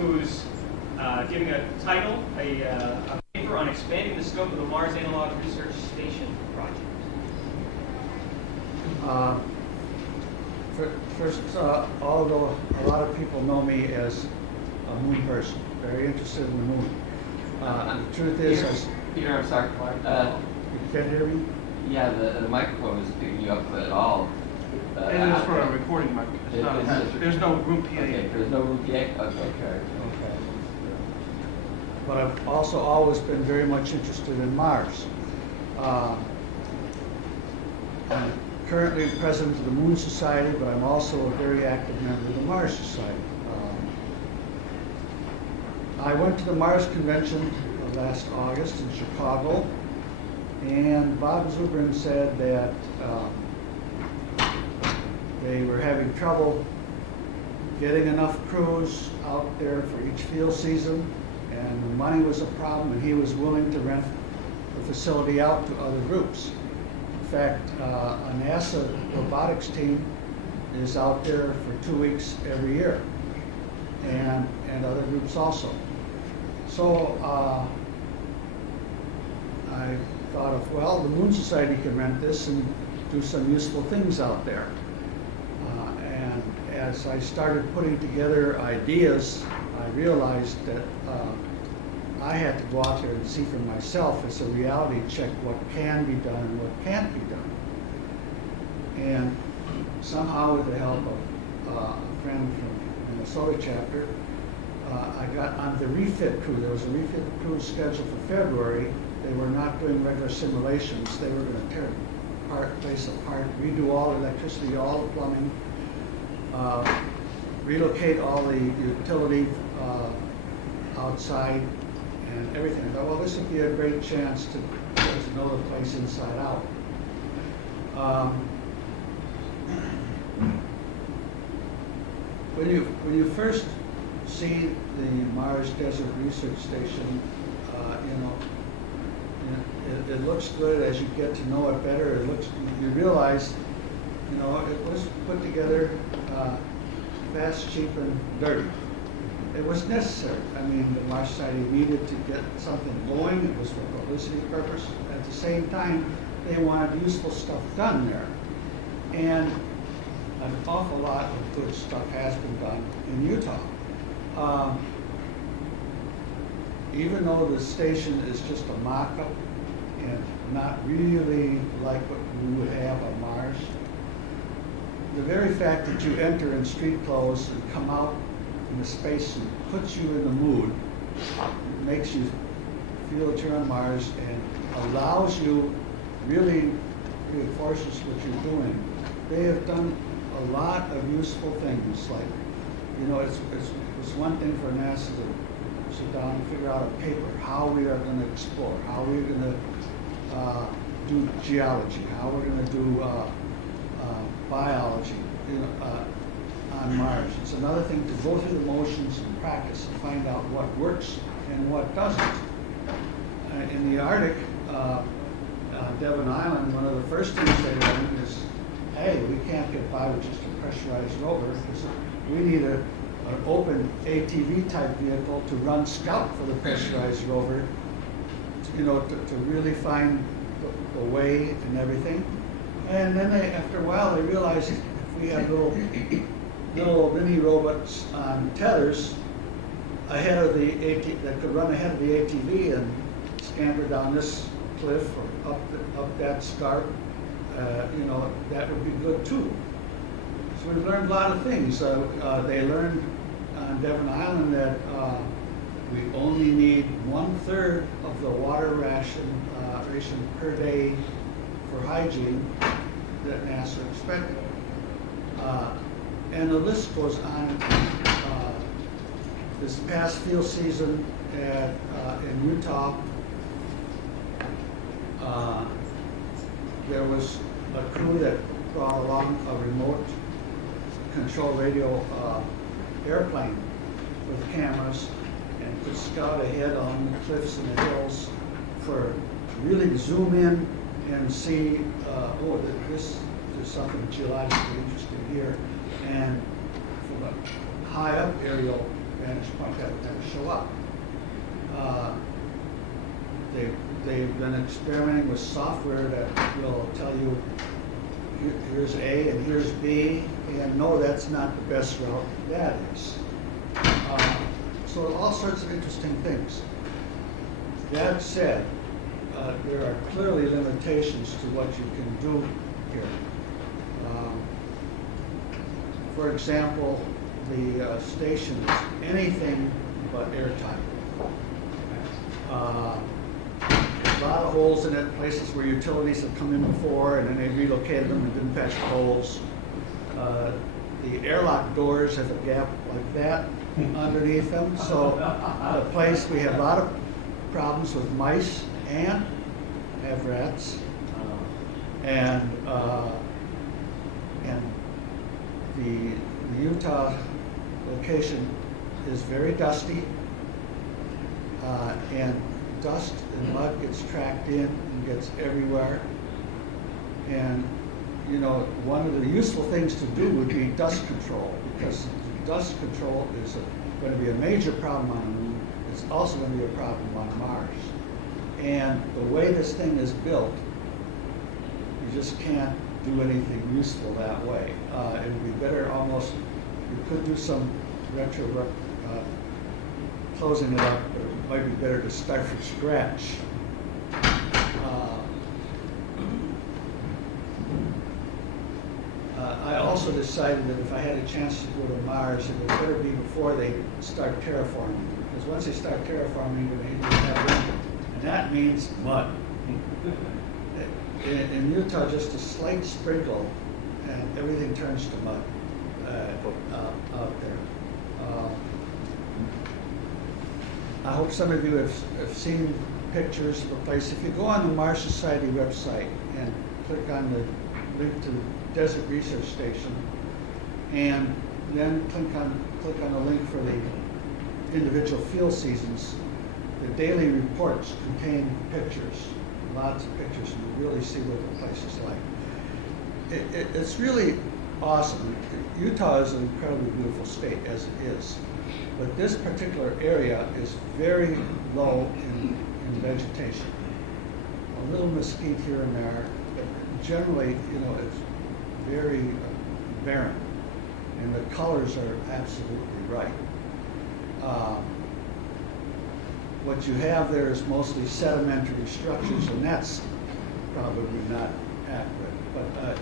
who's giving a title, a paper on expanding the scope of the Mars Analog Research Station project. First, although a lot of people know me as a moon person, very interested in the moon. The truth is, Peter, I'm sorry. you can't hear me? Yeah, the microphone is picking you up at all. It is for a recording mic. There's no room PA. Okay, there's no room PA? Okay. Okay. But I've also always been very much interested in Mars. I'm currently president of the Moon Society, but I'm also a very active member of the Mars Society. I went to the Mars Convention last August in Chicago, and Bob Zubrin said that they were having trouble getting enough crews out there for each field season, and the money was a problem, and he was willing to rent the facility out to other groups. In fact, a NASA robotics team is out there for 2 weeks every year, and other groups also. So I thought of, well, the Moon Society can rent this and do some useful things out there. And as I started putting together ideas, I realized that I had to go out there and see for myself as a reality check what can be done and what can't be done. And somehow, with the help of a friend from the Minnesota chapter, I got on the refit crew. There was a refit crew scheduled for February. They were not doing regular simulations. They were going to tear apart, place apart, redo all the electricity, all the plumbing, relocate all the utility outside and everything. I thought, well, this would be a great chance to know the place inside out. When you first see the Mars Desert Research Station, it looks good. As you get to know it better, you realize, it was put together fast, cheap, and dirty. It was necessary. I mean, the Mars Society needed to get something going. It was for publicity purpose. At the same time, they wanted useful stuff done there. And an awful lot of good stuff has been done in Utah. Even though the station is just a mock-up and not really like what we would have on Mars, the very fact that you enter in street clothes and come out in the spacesuit puts you in the mood, makes you feel that you're on Mars, and allows you, really reinforces what you're doing. They have done a lot of useful things, like, it's one thing for NASA to sit down and figure out a paper, how we are going to explore, how we're going to do geology, how we're going to do biology on Mars. It's another thing to go through the motions and practice and find out what works and what doesn't. In the Arctic, Devon Island, one of the first things they learned is, hey, we can't get by with just a pressurized rover, because we need an open ATV type vehicle to run scout for the pressurized rover, to really find the way and everything. And then after a while, they realized if we had little mini robots on tethers ahead of the that could run ahead of the ATV and scamper down this cliff or up that scarp, that would be good too. So we've learned a lot of things. They learned on Devon Island that we only need 1/3 of the water ration per day for hygiene that NASA expected. And the list goes on. This past field season in Utah, there was a crew that brought along a remote control radio airplane with cameras and could scout ahead on the cliffs and the hills for really zoom in and see, there's something geologically interesting here. And from a high up aerial vantage point, that would never show up. They've been experimenting with software that will tell you, here's A and here's B, and no, that's not the best route, that is. So all sorts of interesting things. That said, there are clearly limitations to what you can do here. For example, the station is anything but airtight. A lot of holes in it, places where utilities have come in before and then they relocated them and didn't patch the holes. The airlock doors have a gap like that underneath them. So the place, we have a lot of problems with mice and have rats. And the Utah location is very dusty. And dust and mud gets tracked in and gets everywhere. And, you know, one of the useful things to do would be dust control, because dust control is going to be a major problem on the Moon. It's also going to be a problem on Mars. And the way this thing is built, you just can't do anything useful that way. It would be better almost, you could do some retro work, closing it up, but it might be better to start from scratch. I also decided that if I had a chance to go to Mars, it would better be before they start terraforming. Because once they start terraforming, they're going to have wind. And that means mud. In Utah, just a slight sprinkle, and everything turns to mud out there. I hope some of you have seen pictures of the place. If you go on the Mars Society website and click on the link to the Desert Research Station, and then click on the link for the individual field seasons, the daily reports contain pictures, lots of pictures, and you really see what the place is like. It's really awesome. Utah is an incredibly beautiful state as it is. But this particular area is very low in vegetation. A little mesquite here and there, but generally, you know, it's very barren. And the colors are absolutely right. What you have there is mostly sedimentary structures, and that's probably not accurate. But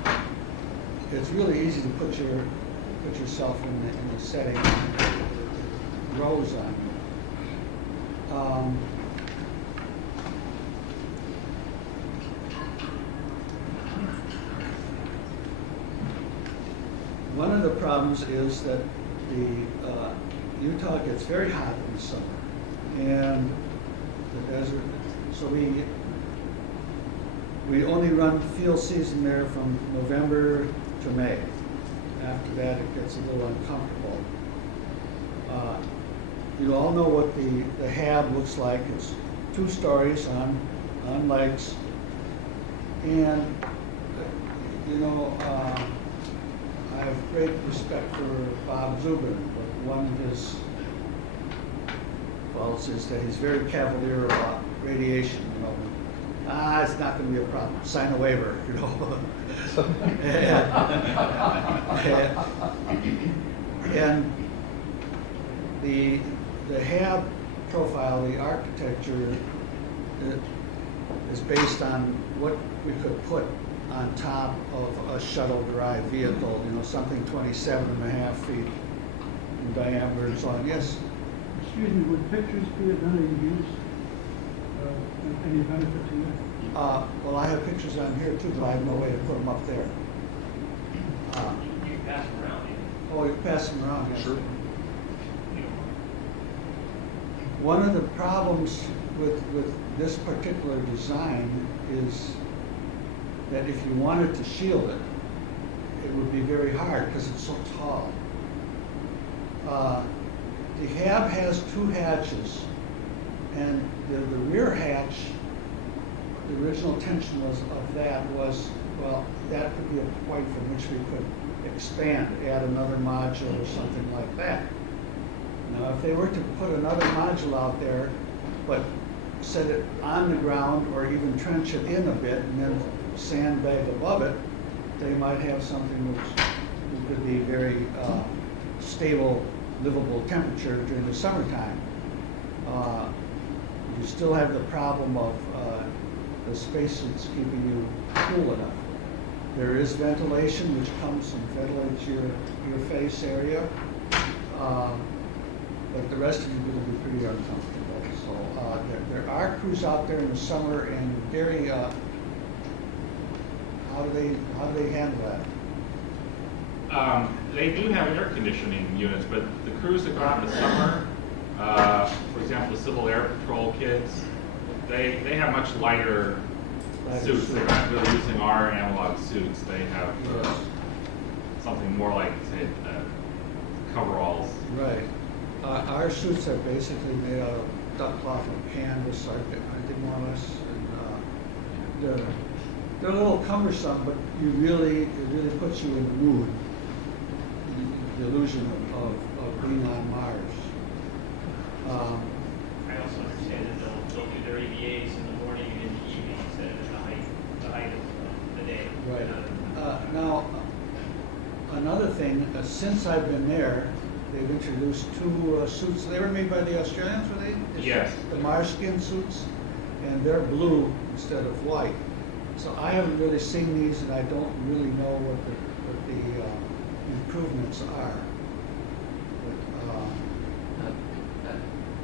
it's really easy to put yourself in the setting. Grows on you. One of the problems is that the Utah gets very hot in the summer, and the desert. So we only run field season there from November to May. After that, it gets a little uncomfortable. You all know what the hab looks like. It's 2 stories on legs. And, you know, I have great respect for Bob Zubin, but one of his faults is that he's very cavalier about radiation, you know. It's not going to be a problem. Sign a waiver, you know. and the HAB profile, the architecture, is based on what we could put on top of a shuttle-derived vehicle, you know, something 27.5 feet in diameter and so on. Yes? Excuse me, would pictures be of any use? Any benefit to you? Well, I have pictures on here too, but I have no way to put them up there. You can pass them around. Oh, you can pass them around, yes. Sure. One of the problems with this particular design is that if you wanted to shield it, it would be very hard because it's so tall. The HAB has 2 hatches, and the rear hatch, the original intention of that was, well, that could be a point from which we could expand, add another module or something like that. Now, if they were to put another module out there, but set it on the ground or even trench it in a bit and then sandbag above it, they might have something which could be very stable, livable temperature during the summertime. You still have the problem of the spacesuits keeping you cool enough. There is ventilation which comes and ventilates your face area, but the rest of you will be pretty uncomfortable. So there are crews out there in the summer, and Gary, how do they handle that? They do have air conditioning units, but the crews that go out in the summer, for example, the Civil Air Patrol kids, they have much lighter suits. They're not really using our analog suits. They have something more like, say, coveralls. Right. Our suits are basically made out of duck cloth and canvas, aren't they more or less? And, they're a little cumbersome, but it really puts you in the mood. The illusion of being on Mars. I also understand that they'll do their EVAs in the morning and in the evening instead of at the height of the day. Right. Now, another thing, since I've been there, they've introduced two suits. They were made by the Australians, were they? Yes. The Mars skin suits, and they're blue instead of white. So I haven't really seen these, and I don't really know what the improvements are. But,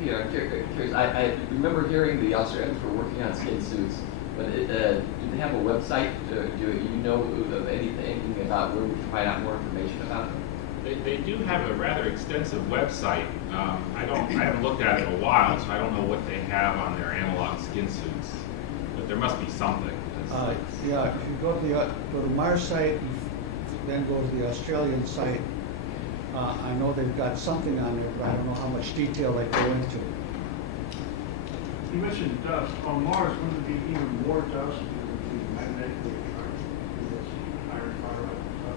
I'm curious. I remember hearing the Australians were working on skin suits, but do they have a website? Do you know of anything about where we can find out more information about them? They do have a rather extensive website. I haven't looked at it in a while, so I don't know what they have on their analog skin suits. But there must be something. Yeah, if you go to the Mars site, then go to the Australian site. I know they've got something on there, but I don't know how much detail they go into. You mentioned dust. On Mars, wouldn't it be even more dust? It would be magnetically attracted to this iron fire.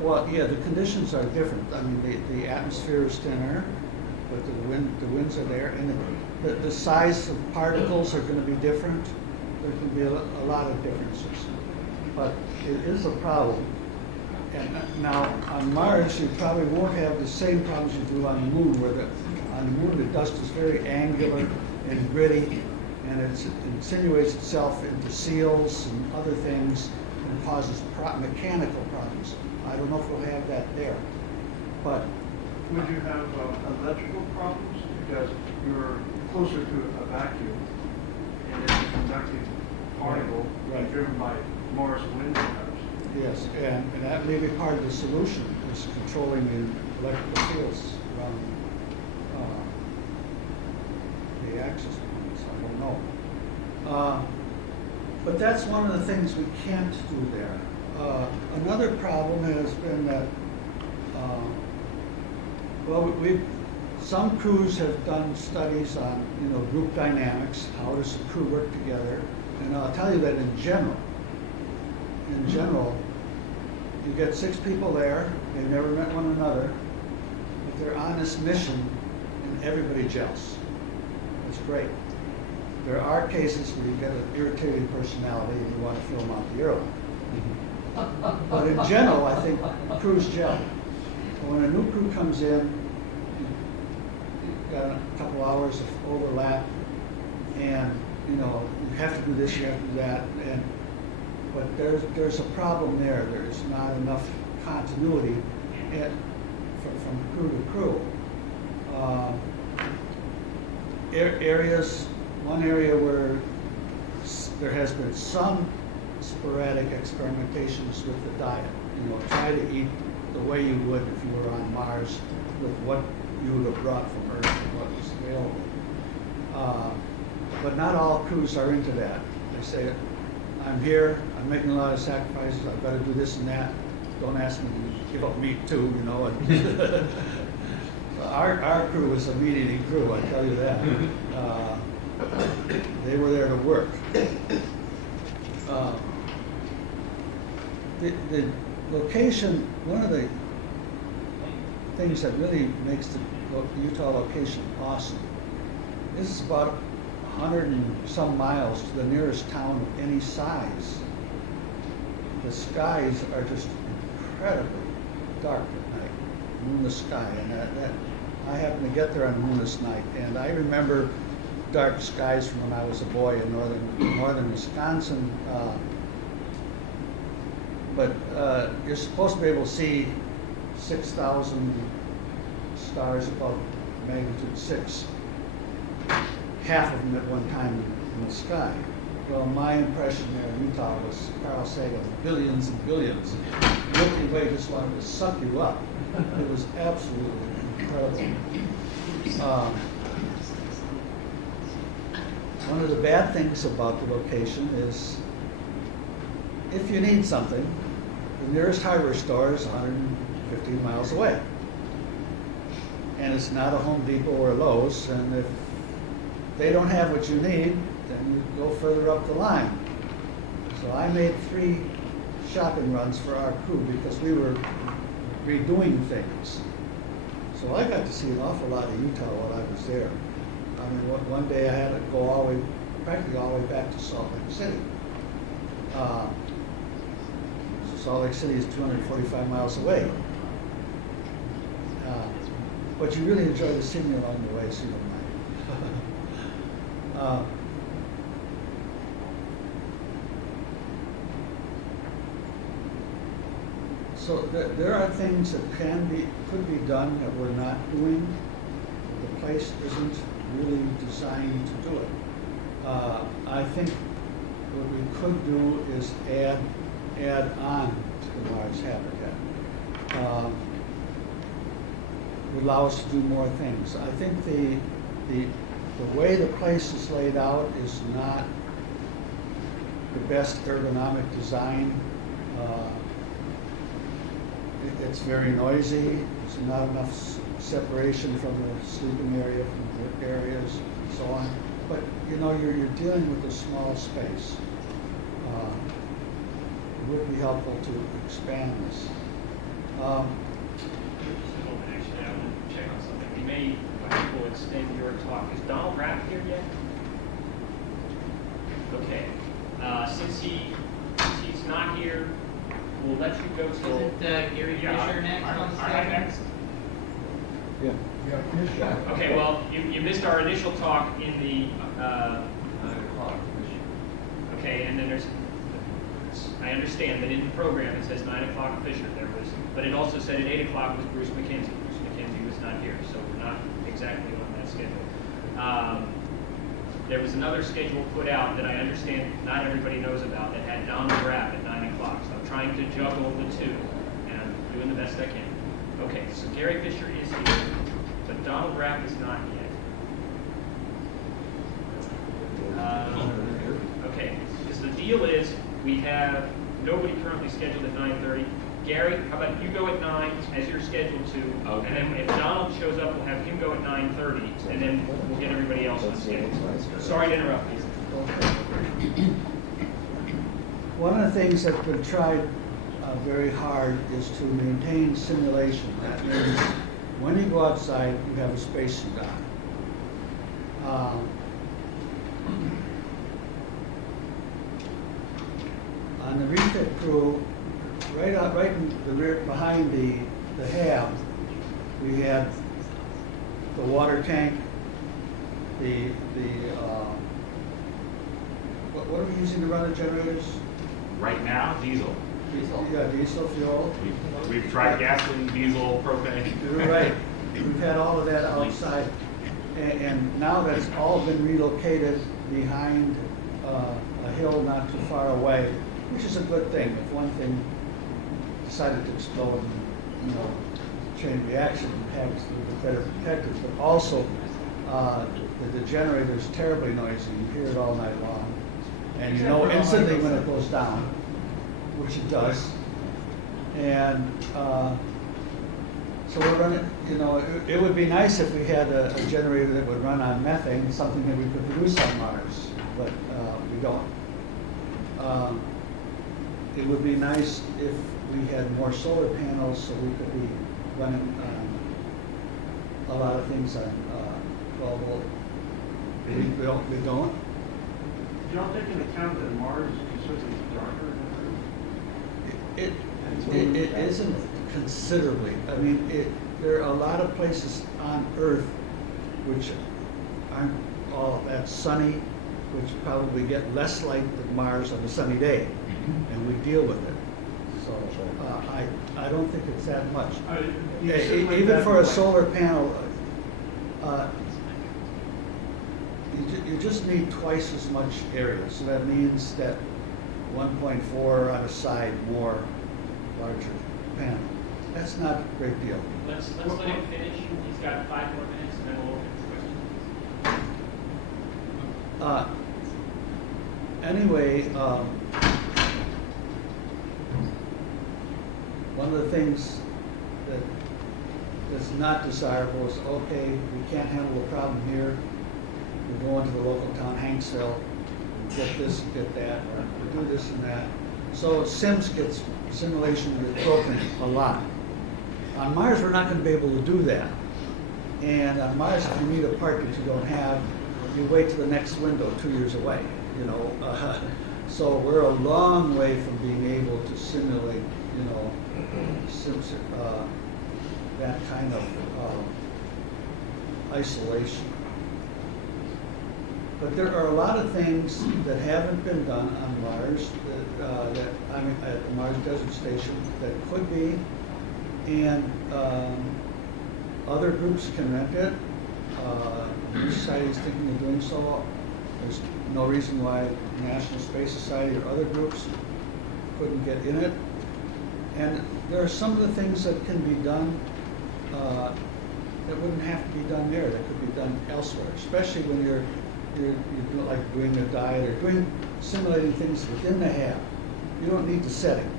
Well, yeah, the conditions are different. I mean, the atmosphere is thinner, but the winds are there, and the size of particles are going to be different. There can be a lot of differences, but it is a problem. And now on Mars, you probably won't have the same problems you do on the Moon, where on the Moon the dust is very angular and gritty, and it insinuates itself into seals and other things and causes mechanical problems. I don't know if we'll have that there, but Would you have electrical problems because you're closer to a vacuum and it's a conducting particle Right. driven by Mars wind patterns? yes, and that may be part of the solution, is controlling the electrical fields around the axis points. I don't know. But that's one of the things we can't do there. Another problem has been that, some crews have done studies on, group dynamics, how does a crew work together, and I'll tell you that in general, you get 6 people there, they've never met one another, but they're on this mission, and everybody gels. That's great. There are cases where you get an irritating personality and you want to throw them out the airline. But in general, I think crews gel. When a new crew comes in, you've got a couple hours of overlap, and you have to do this, you have to do that, but there's a problem there. There's not enough continuity from crew to crew. One area where there has been some sporadic experimentations with the diet. Try to eat the way you would if you were on Mars, with what you would have brought from Earth and what was available. But not all crews are into that. They say, I'm here, I'm making a lot of sacrifices, I've got to do this and that. Don't ask me to give up meat too, And our crew was a meat-eating crew, I tell you that. They were there to work. The location, one of the things that really makes the Utah location awesome. This is about 100 and some miles to the nearest town of any size. The skies are just incredibly dark at night, moonless sky, and that I happened to get there on a moonless night, and I remember dark skies from when I was a boy in northern Wisconsin. But you're supposed to be able to see 6,000 stars above magnitude 6, half of them at one time in the sky. Well, my impression there in Utah was Carl Sagan, billions and billions. The Milky Way just wanted to suck you up. It was absolutely incredible. One of the bad things about the location is if you need something, the nearest hardware store is 115 miles away. And it's not a Home Depot or a Lowe's, and if they don't have what you need, then you go further up the line. So I made 3 shopping runs for our crew because we were redoing things. So I got to see an awful lot of Utah while I was there. I mean, one day I had to go practically all the way back to Salt Lake City. Salt Lake City is 245 miles away. But you really enjoy the scenery along the way, so you don't mind. So there are things that could be done that we're not doing. The place isn't really designed to do it. I think what we could do is add on to the Mars habitat. Would allow us to do more things. I think the way the place is laid out is not the best ergonomic design. It's very noisy. There's not enough separation from the sleeping area, from the work areas, and so on. But you know, you're dealing with a small space. It would be helpful to expand this. Actually, I want to check on something. We may will extend your talk. Is Donald Rapp here yet? Okay. Since he's not here, we'll let you go till. Isn't Gary Fisher next on the schedule? Next. Yeah. Okay, well, you missed our initial talk in the, okay, and then I understand that in the program it says 9 o'clock Fisher. But it also said at 8 o'clock was Bruce McKenzie. Bruce McKenzie was not here, so we're not exactly on that schedule. There was another schedule put out that I understand not everybody knows about that had Donald Rapp at 9 o'clock. So I'm trying to juggle the two, and I'm doing the best I can. Okay, so Gary Fisher is here, but Donald Rapp is not yet. Okay, so the deal is we have nobody currently scheduled at 9:30. Gary, how about you go at 9 as you're scheduled to, Okay. and then if Donald shows up, we'll have him go at 9:30, and then we'll get everybody else on schedule. Sorry to interrupt you. One of the things that's been tried very hard is to maintain simulation. That means when you go outside, you have a spacesuit on. On the refit crew, right in the rear, behind the hab, we had the water tank, what are we using to run the generators? Right now, diesel. Yeah, diesel fuel. We've tried gasoline, diesel, propane. You're right. We've had all of that outside, and now that's all been relocated behind a hill not too far away, which is a good thing. If one thing decided to explode, and, chain reaction, perhaps a little bit better protected. But also, the generator is terribly noisy. You hear it all night long, and you know instantly when it goes down, which it does. And so we're running. It would be nice if we had a generator that would run on methane, something that we could produce on Mars, but we don't. It would be nice if we had more solar panels so we could be running a lot of things on 12 volt. We don't. Do y'all take into account that Mars is considerably darker than It isn't considerably. I mean, there are a lot of places on Earth which aren't all that sunny, which probably get less light than Mars on a sunny day, and we deal with it. So I don't think it's that much. Even for a solar panel, you just need twice as much area. So that means that 1.4 on a side more larger panel. That's not a great deal. Let's let him finish. He's got 5 more minutes, and then we'll open for questions. Anyway, one of the things that's not desirable is, okay, we can't handle the problem here. We go into the local town, Hanksville, get this, get that, or do this and that. So simulation gets broken a lot. On Mars, we're not going to be able to do that. And on Mars, if you need a part that you don't have, you wait till the next window 2 years away. You know, so we're a long way from being able to simulate, you know, that kind of isolation. But there are a lot of things that haven't been done on Mars, at the Mars Desert Station, that could be, and other groups can rent it. The Society is thinking of doing so. There's no reason why the National Space Society or other groups couldn't get in it. And there are some of the things that can be done that wouldn't have to be done there, that could be done elsewhere, especially when you're like doing a diet or simulating things within the hab. You don't need the setting.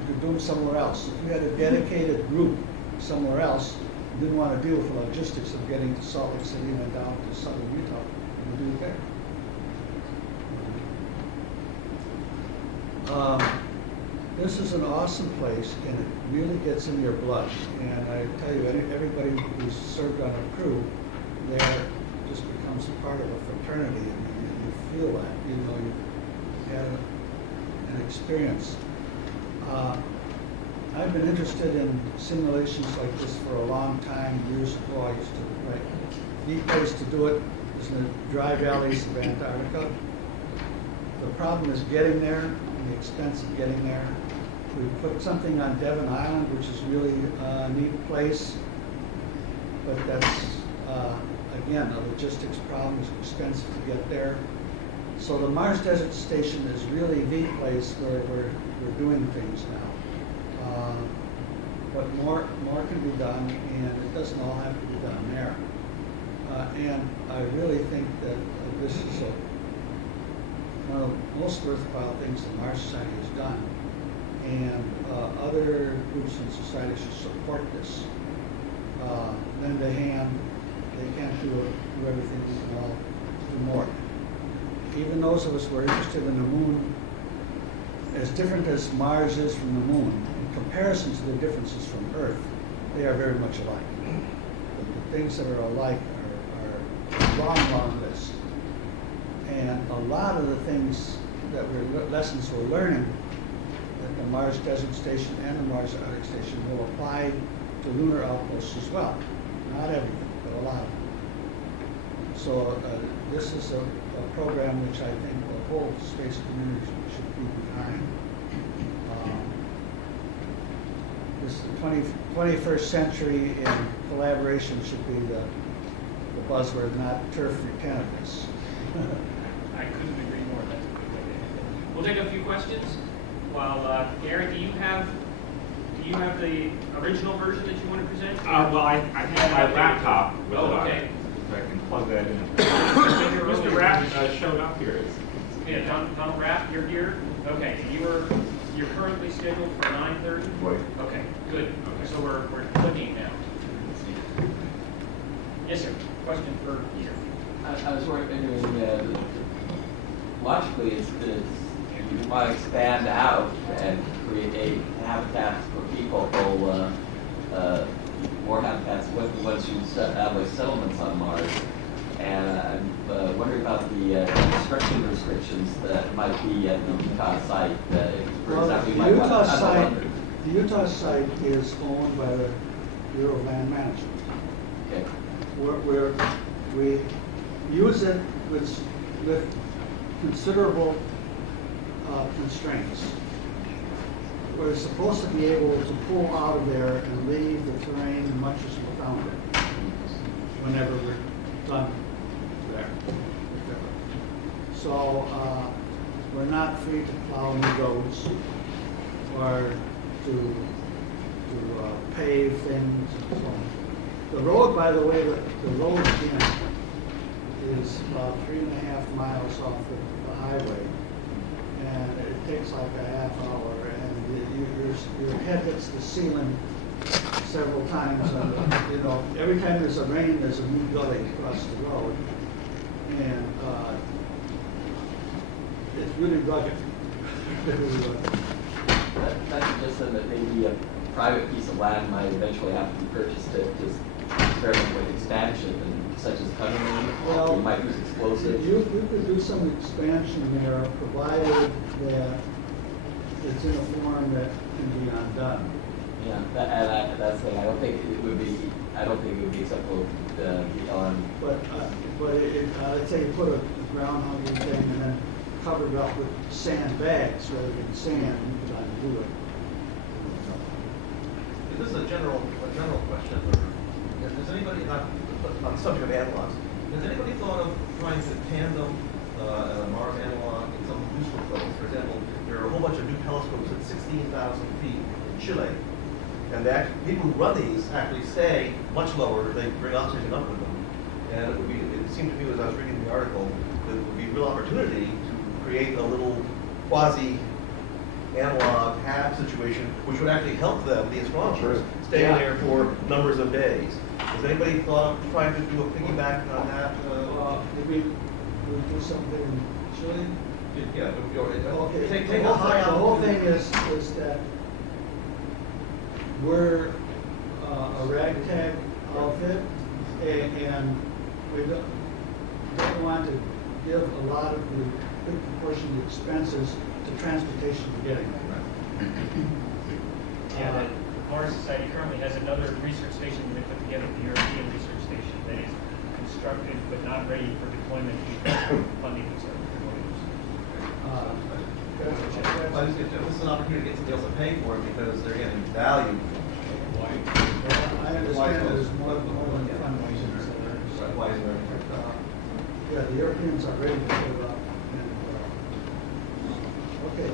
You could do them somewhere else. If you had a dedicated group somewhere else, you didn't want to deal with the logistics of getting to Salt Lake City and then down to southern Utah, you would do it there. This is an awesome place, and it really gets in your blood. And I tell you, everybody who's served on a crew there just becomes a part of a fraternity, and you feel that, you know, you've had an experience. I've been interested in simulations like this for a long time. Years ago, I used to write. The place to do it is in the dry valleys of Antarctica. The problem is getting there, and the expense of getting there. We put something on Devon Island, which is really a neat place, but that's, again, a logistics problem. It's expensive to get there. So the Mars Desert Station is really the place where we're doing things now. But more can be done, and it doesn't all have to be done there. And I really think that this is one of the most worthwhile things the Mars Society has done. And other groups and societies should support this. Lend a hand. They can't do everything. We can all do more. Even those of us who are interested in the moon, as different as Mars is from the moon, in comparison to the differences from Earth, they are very much alike. The things that are alike are a long, long list. And a lot of the things lessons we're learning at the Mars Desert Station and the Mars Arctic Station will apply to lunar outposts as well. Not everything, but a lot of them. So this is a program which I think the whole space community should be behind. This 21st century in collaboration should be the buzzword, not turf retentiveness. I couldn't agree more. That's a good way to end it. We'll take a few questions. While Gary, do you have the original version that you want to present? Well, I have my laptop with it on okay. it, so I can plug that in. Mr. Rapp showed up here. Yeah, Donald Rapp, you're here. Okay, you're currently scheduled for 9:30. Right. Okay, good. Okay, so we're looking now. Yes, sir. Question for Peter. I was wondering, logically, you want to expand out and create a habitat for people who more habitats once you establish settlements on Mars. And I'm wondering about the construction restrictions that might be at the Utah site. For Well, example, you the might want Utah to tunnel site, under. the Utah site is owned by the Bureau of Land Management. Okay. We use it with considerable constraints. We're supposed to be able to pull out of there and leave the terrain much as we found it, whenever we're done there. So, we're not free to plow new roads or to pave things and so on. The road, by the way, the road in is about 3.5 miles off the highway. And it takes like a half hour, and your head hits the ceiling several times. And, you know, every time there's a rain, there's a new gully across the road. And it's really rugged. That suggests then that maybe a private piece of land might eventually have to be purchased to just experiment with expansion, and such as tunneling. Well, you might use explosives. You could do some expansion there, provided that it's in a form that can be undone. Yeah, that's the thing. I don't think it would be acceptable on. But let's say you put a ground hugging thing and then cover it up with sandbags rather than sand, you could undo it. This is a general question. Does anybody, not on the subject of analogs, has anybody thought of trying to tandem Mars analog in some useful place? For example, there are a whole bunch of new telescopes at 16,000 feet in Chile, and people who run these actually stay much lower. They bring oxygen up with them, and it seemed to me as I was reading the article that it would be a real opportunity to create a little quasi analog HAB situation, which would actually help them, the astronomers, stay there for numbers of days. Has anybody thought of trying to do a piggyback on that? Maybe we'll do something in Chile. Yeah, Okay. take The a high whole thing altitude. is that we're a ragtag outfit, and we don't want to give a lot of the big proportion of the expenses to transportation to getting there. Yeah, the Mars Society currently has another research station they put together, the European Research Station, that is constructed but not ready for deployment because funding is This is an opportunity to get somebody else to pay for it because they're getting value. I understand there's more than fundraising. Why is there? Yeah, the Europeans are ready to put it up. And, okay.